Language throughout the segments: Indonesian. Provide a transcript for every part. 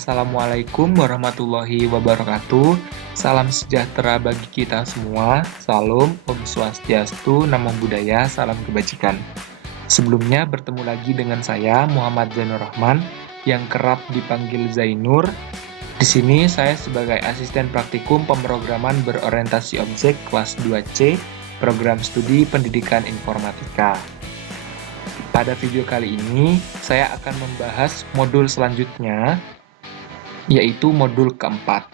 Assalamualaikum warahmatullahi wabarakatuh. Salam sejahtera bagi kita semua. Salam, Om Swastiastu, Namo Buddhaya, salam kebajikan. Sebelumnya bertemu lagi dengan saya, Muhammad Zainur Rahman, yang kerap dipanggil Zainur. Di sini saya sebagai asisten praktikum pemrograman berorientasi objek kelas 2C, program studi pendidikan informatika. Pada video kali ini, saya akan membahas modul selanjutnya, yaitu modul keempat.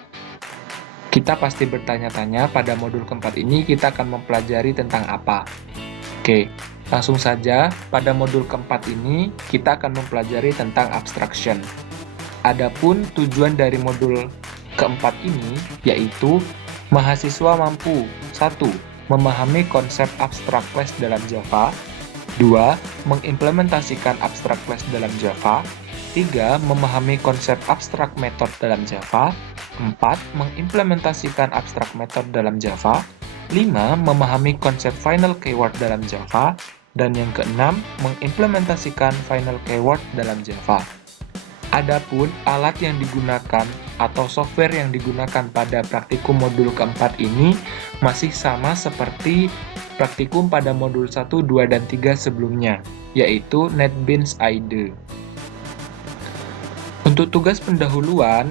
Kita pasti bertanya-tanya pada modul keempat ini kita akan mempelajari tentang apa. Oke, langsung saja pada modul keempat ini kita akan mempelajari tentang abstraction. Adapun tujuan dari modul keempat ini yaitu mahasiswa mampu 1. Memahami konsep abstract class dalam Java, 2. Mengimplementasikan abstract class dalam Java, 3. Memahami konsep abstract method dalam Java, 4. Mengimplementasikan abstract method dalam Java, 5. Memahami konsep final keyword dalam Java, dan yang keenam, mengimplementasikan final keyword dalam Java. Adapun alat yang digunakan atau software yang digunakan pada praktikum modul keempat ini masih sama seperti praktikum pada modul 1, 2, dan 3 sebelumnya, yaitu NetBeans IDE. Untuk tugas pendahuluan,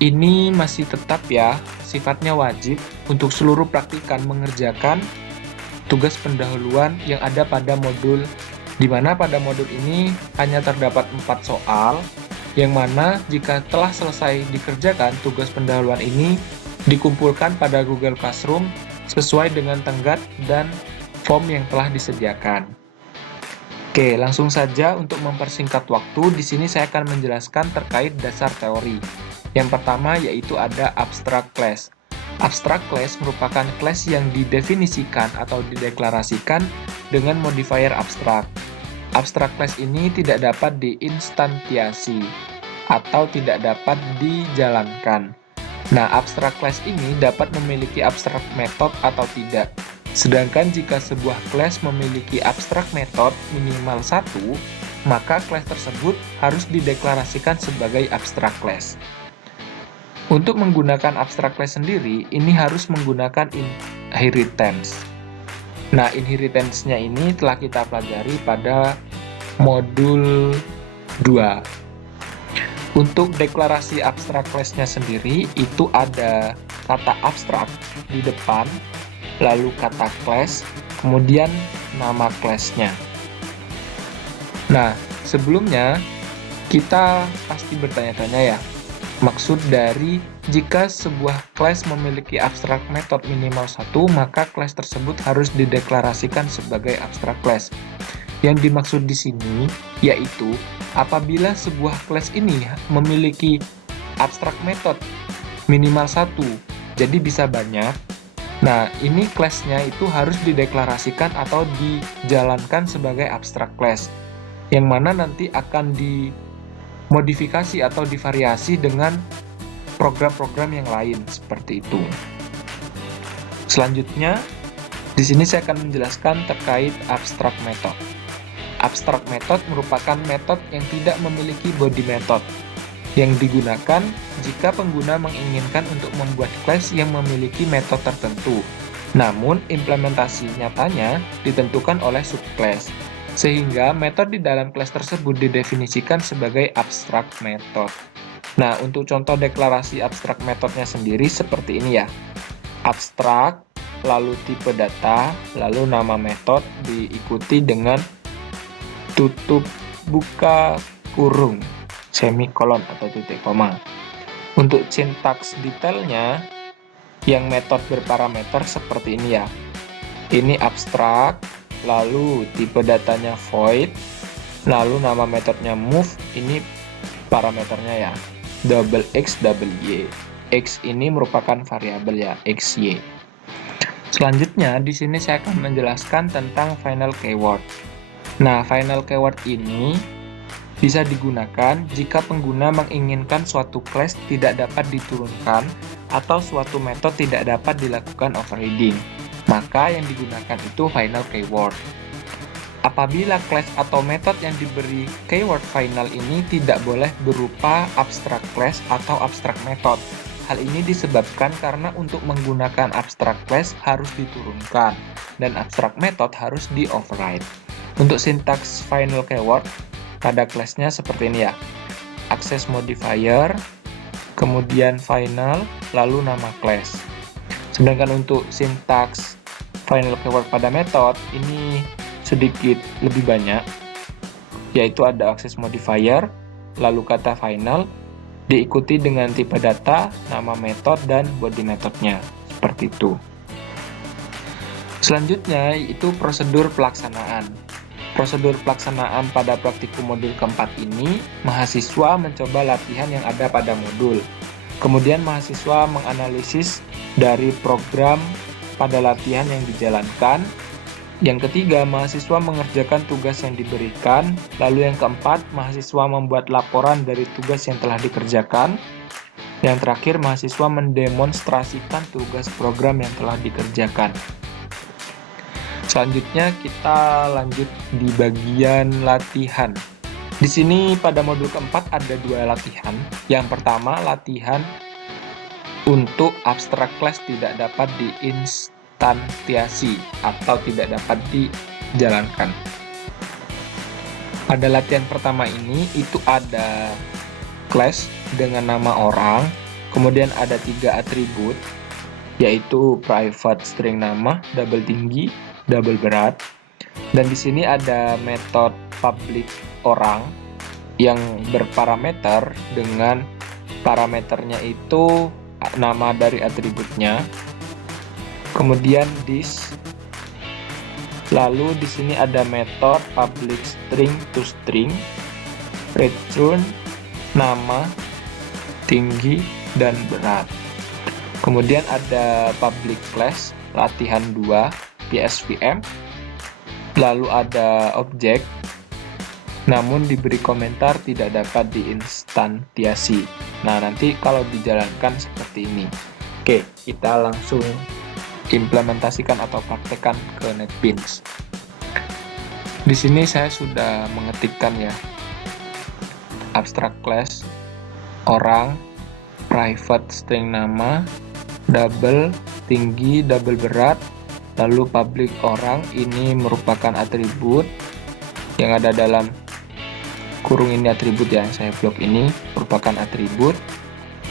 ini masih tetap ya, sifatnya wajib untuk seluruh praktikan mengerjakan tugas pendahuluan yang ada pada modul, di mana pada modul ini hanya terdapat 4 soal, yang mana jika telah selesai dikerjakan tugas pendahuluan ini dikumpulkan pada Google Classroom sesuai dengan tenggat dan form yang telah disediakan. Oke, langsung saja untuk mempersingkat waktu, di sini saya akan menjelaskan terkait dasar teori. Yang pertama yaitu ada abstract class. Abstract class merupakan kelas yang didefinisikan atau dideklarasikan dengan modifier abstrak. Abstract class ini tidak dapat diinstansiasi atau tidak dapat dijalankan. Nah, abstract class ini dapat memiliki abstract method atau tidak. Sedangkan jika sebuah class memiliki abstract method minimal 1, maka class tersebut harus dideklarasikan sebagai abstract class. Untuk menggunakan abstract class sendiri, ini harus menggunakan inheritance. Nah, inheritance-nya ini telah kita pelajari pada modul 2. Untuk deklarasi abstract class-nya sendiri, itu ada kata abstract di depan, lalu kata class, kemudian nama class-nya. Nah, sebelumnya kita pasti bertanya-tanya ya, maksud dari jika sebuah class memiliki abstract method minimal 1, maka class tersebut harus dideklarasikan sebagai abstract class. Yang dimaksud di sini yaitu apabila sebuah class ini memiliki abstract method minimal 1, jadi bisa banyak. Nah, ini class-nya itu harus dideklarasikan atau dijalankan sebagai abstract class, yang mana nanti akan dimodifikasi atau divariasi dengan program-program yang lain seperti itu. Selanjutnya, di sini saya akan menjelaskan terkait abstract method. Abstract method merupakan metode yang tidak memiliki body method, yang digunakan jika pengguna menginginkan untuk membuat class yang memiliki metode tertentu. Namun, implementasi nyatanya ditentukan oleh subclass, sehingga metode di dalam class tersebut didefinisikan sebagai abstract method. Nah, untuk contoh deklarasi abstract methodnya sendiri seperti ini ya. Abstract, lalu tipe data, lalu nama metode diikuti dengan tutup buka kurung, semikolon atau titik koma. Untuk sintaks detailnya, yang metode berparameter seperti ini ya. Ini abstrak, lalu tipe datanya void, lalu nama metodenya move, ini parameternya ya. Double X, double Y. X ini merupakan variabel ya, XY. Selanjutnya, di sini saya akan menjelaskan tentang final keyword. Nah, final keyword ini bisa digunakan jika pengguna menginginkan suatu class tidak dapat diturunkan atau suatu metode tidak dapat dilakukan overriding. Maka yang digunakan itu final keyword. Apabila class atau metode yang diberi keyword final ini tidak boleh berupa abstract class atau abstract method. Hal ini disebabkan karena untuk menggunakan abstract class harus diturunkan dan abstract method harus di-override. Untuk sintaks final keyword pada class-nya seperti ini ya. Access modifier, kemudian final, lalu nama class. Sedangkan untuk sintaks final keyword pada method ini sedikit lebih banyak, yaitu ada access modifier, lalu kata final, diikuti dengan tipe data, nama metode, dan body metodenya. Seperti itu. Selanjutnya itu prosedur pelaksanaan. Prosedur pelaksanaan pada praktikum modul keempat ini, mahasiswa mencoba latihan yang ada pada modul. Kemudian mahasiswa menganalisis dari program pada latihan yang dijalankan. Yang ketiga, mahasiswa mengerjakan tugas yang diberikan. Lalu yang keempat, mahasiswa membuat laporan dari tugas yang telah dikerjakan. Yang terakhir, mahasiswa mendemonstrasikan tugas program yang telah dikerjakan. Selanjutnya kita lanjut di bagian latihan. Di sini pada modul keempat ada 2 latihan. Yang pertama, latihan untuk abstract class tidak dapat diinstansiasi atau tidak dapat dijalankan. Pada latihan pertama ini itu ada class dengan nama orang, kemudian ada 3 atribut, yaitu private string nama, double tinggi, double berat, dan di sini ada metode public orang yang berparameter dengan parameternya itu nama dari atributnya. Kemudian this, lalu di sini ada metode public string to string, return nama, tinggi, dan berat. Kemudian ada public class latihan 2 PSVM, lalu ada objek, namun diberi komentar tidak dapat diinstansiasi. Nah, nanti kalau dijalankan seperti ini. Oke, kita langsung implementasikan atau praktekkan ke NetBeans. Di sini saya sudah mengetikkan ya, abstract class, orang, private string nama, double tinggi, double berat, lalu public orang ini merupakan atribut yang ada dalam kurung ini atribut ya, saya blok ini merupakan atribut.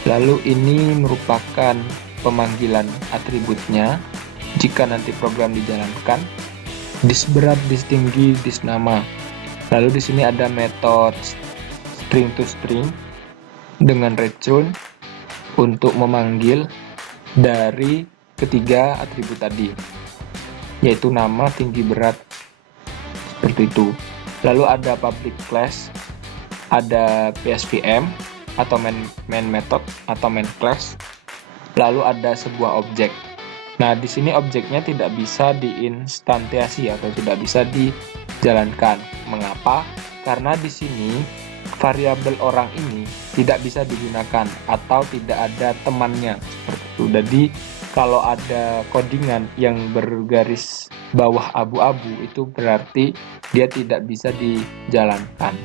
Lalu ini merupakan pemanggilan atributnya jika nanti program dijalankan. Dis berat, dis tinggi, dis nama. Lalu di sini ada metode string to string dengan return untuk memanggil dari ketiga atribut tadi, yaitu nama, tinggi, berat, seperti itu. Lalu ada public class, ada PSVM atau main method atau main class, lalu ada sebuah objek. Nah, di sini objeknya tidak bisa diinstansiasi atau tidak bisa dijalankan. Mengapa? Karena di sini variabel orang ini tidak bisa digunakan atau tidak ada temannya, seperti itu. Jadi kalau ada codingan yang bergaris bawah abu-abu itu berarti dia tidak bisa dijalankan.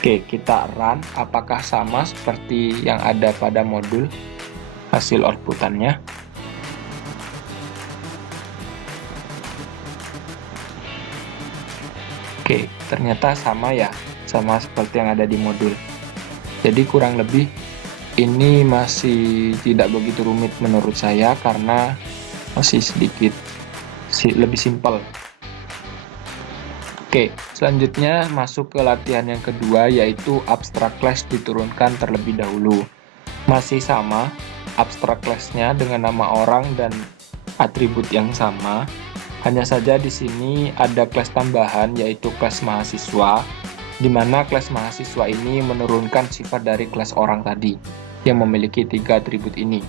Oke, kita run. Apakah sama seperti yang ada pada modul hasil outputannya? Oke, ternyata sama ya, sama seperti yang ada di modul. Jadi kurang lebih ini masih tidak begitu rumit menurut saya karena masih sedikit lebih simpel. Oke, selanjutnya masuk ke latihan yang kedua, yaitu abstract class diturunkan terlebih dahulu. Masih sama, abstract class-nya dengan nama orang dan atribut yang sama. Hanya saja di sini ada kelas tambahan, yaitu kelas mahasiswa, di mana kelas mahasiswa ini menurunkan sifat dari kelas orang tadi yang memiliki 3 atribut ini,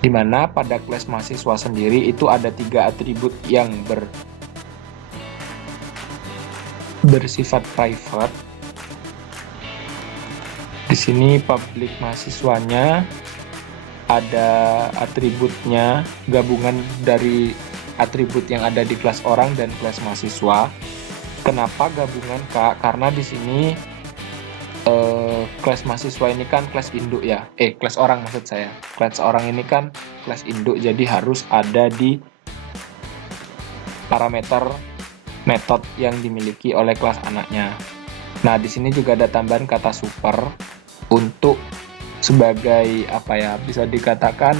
di mana pada kelas mahasiswa sendiri itu ada 3 atribut yang bersifat private. Di sini public mahasiswanya ada atributnya gabungan dari atribut yang ada di kelas orang dan kelas mahasiswa. Kenapa gabungan, Kak? Karena di sini kelas mahasiswa ini kan kelas induk ya. Kelas orang maksud saya. Kelas orang ini kan kelas induk, jadi harus ada di parameter metode yang dimiliki oleh kelas anaknya. Nah, di sini juga ada tambahan kata super untuk sebagai apa ya? Bisa dikatakan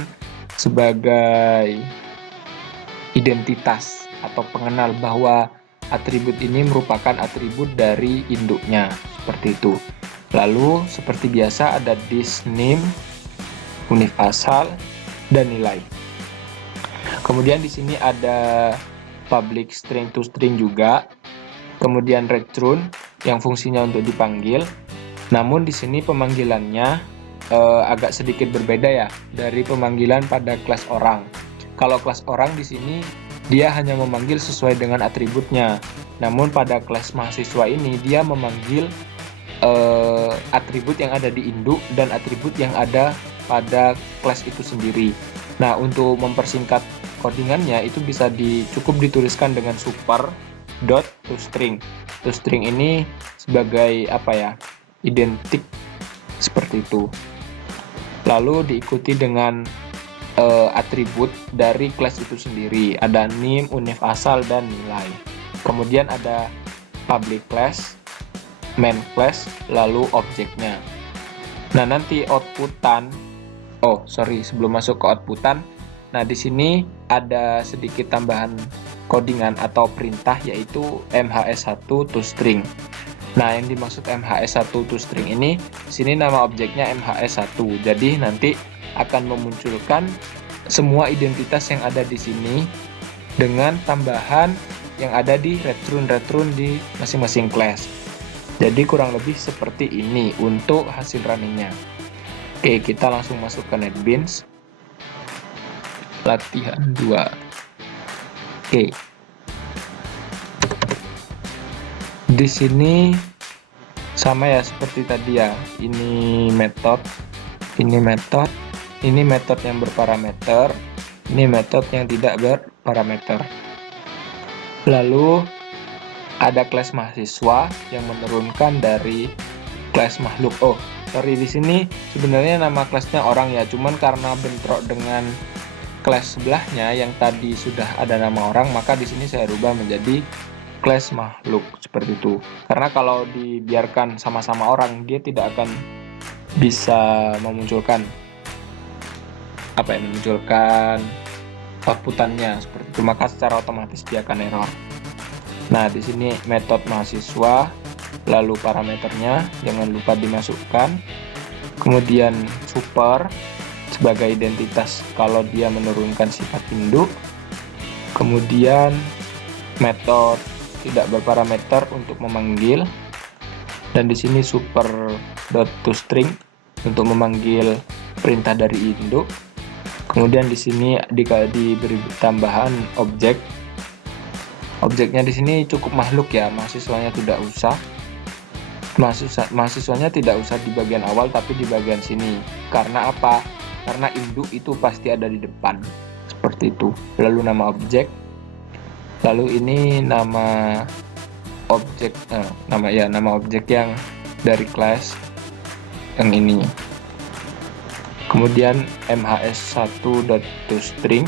sebagai identitas atau pengenal bahwa atribut ini merupakan atribut dari induknya, seperti itu. Lalu seperti biasa ada this, name, unif asal, dan nilai. Kemudian di sini ada public string to string juga. Kemudian return yang fungsinya untuk dipanggil. Namun di sini pemanggilannya agak sedikit berbeda ya dari pemanggilan pada kelas orang. Kalau kelas orang di sini dia hanya memanggil sesuai dengan atributnya. Namun pada kelas mahasiswa ini dia memanggil atribut yang ada di induk dan atribut yang ada pada kelas itu sendiri. Nah, untuk mempersingkat codingannya itu bisa cukup dituliskan dengan super dot toString. toString ini sebagai apa ya? Identik seperti itu. Lalu diikuti dengan atribut dari kelas itu sendiri. Ada name, unif asal, dan nilai. Kemudian ada public class, main class, lalu objeknya. Nah, nanti outputan, sebelum masuk ke outputan, nah di sini ada sedikit tambahan codingan atau perintah yaitu mhs1 toString. Nah, yang dimaksud mhs1 toString ini, di sini nama objeknya mhs1. Jadi nanti akan memunculkan semua identitas yang ada di sini dengan tambahan yang ada di return di masing-masing class. Jadi kurang lebih seperti ini untuk hasil runningnya. Oke, kita langsung masuk ke NetBeans. Latihan 2. Oke. Di sini sama ya seperti tadi ya. Ini metode yang berparameter, ini metode yang tidak berparameter. Lalu ada kelas mahasiswa yang menurunkan dari kelas makhluk. Di sini sebenarnya nama kelasnya orang ya, cuman karena bentrok dengan kelas sebelahnya yang tadi sudah ada nama orang, maka di sini saya rubah menjadi kelas makhluk seperti itu. Karena kalau dibiarkan sama-sama orang, dia tidak akan bisa memunculkan outputannya seperti itu, maka secara otomatis dia akan error. Nah, di sini metode mahasiswa, lalu parameternya jangan lupa dimasukkan. Kemudian super sebagai identitas kalau dia menurunkan sifat induk. Kemudian metode tidak berparameter untuk memanggil. Dan di sini super.toString untuk memanggil perintah dari induk. Kemudian di sini diberi tambahan objek. Objeknya di sini cukup makhluk ya, mahasiswanya tidak usah. Mahasiswanya tidak usah di bagian awal tapi di bagian sini. Karena apa? Karena induk itu pasti ada di depan. Seperti itu. Lalu nama objek. Lalu ini nama objek nama objek yang dari kelas yang ini. Kemudian mhs1.toString.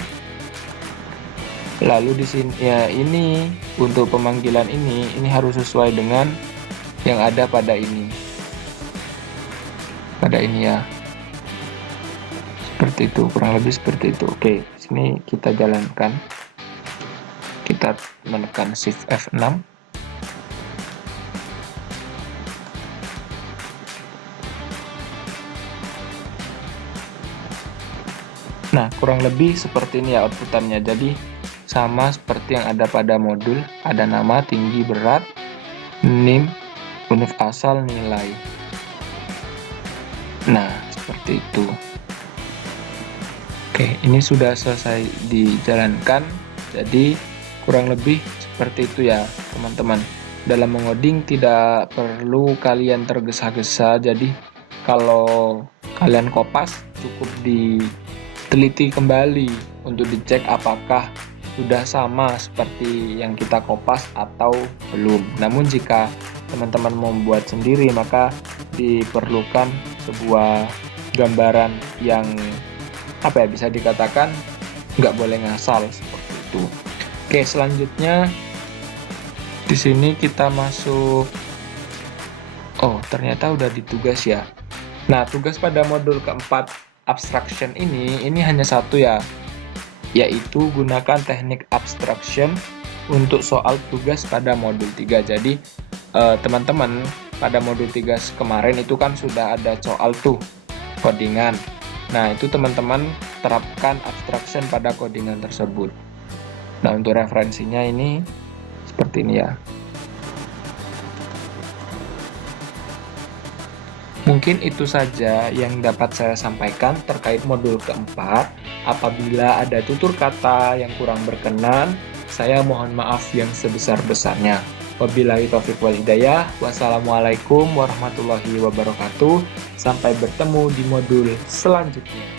Lalu di sini ya, ini untuk pemanggilan ini harus sesuai dengan yang ada pada ini. Pada ini ya. Seperti itu, kurang lebih seperti itu. Oke, sini kita jalankan. Kita menekan Shift F6. Nah, kurang lebih seperti ini ya outputannya. Jadi sama seperti yang ada pada modul, ada nama, tinggi, berat, name, unif asal, nilai. Nah, seperti itu. Oke, ini sudah selesai dijalankan. Jadi kurang lebih seperti itu ya teman-teman. Dalam mengoding tidak perlu kalian tergesa-gesa. Jadi kalau kalian kopas cukup diteliti kembali untuk dicek apakah sudah sama seperti yang kita kopas atau belum. Namun jika teman-teman mau membuat sendiri, maka diperlukan sebuah gambaran yang bisa dikatakan nggak boleh ngasal seperti itu. Oke, selanjutnya di sini kita masuk. Oh, ternyata udah ditugas ya. Nah, tugas pada modul keempat abstraction ini hanya satu ya, yaitu gunakan teknik abstraction untuk soal tugas pada modul 3. Jadi teman-teman pada modul 3 kemarin itu kan sudah ada soal tuh codingan. Nah, itu teman-teman terapkan abstraction pada codingan tersebut. Nah, untuk referensinya ini seperti ini ya. Mungkin itu saja yang dapat saya sampaikan terkait modul keempat. Apabila ada tutur kata yang kurang berkenan, saya mohon maaf yang sebesar-besarnya. Wabillahi taufiq wal hidayah. Wassalamualaikum warahmatullahi wabarakatuh. Sampai bertemu di modul selanjutnya.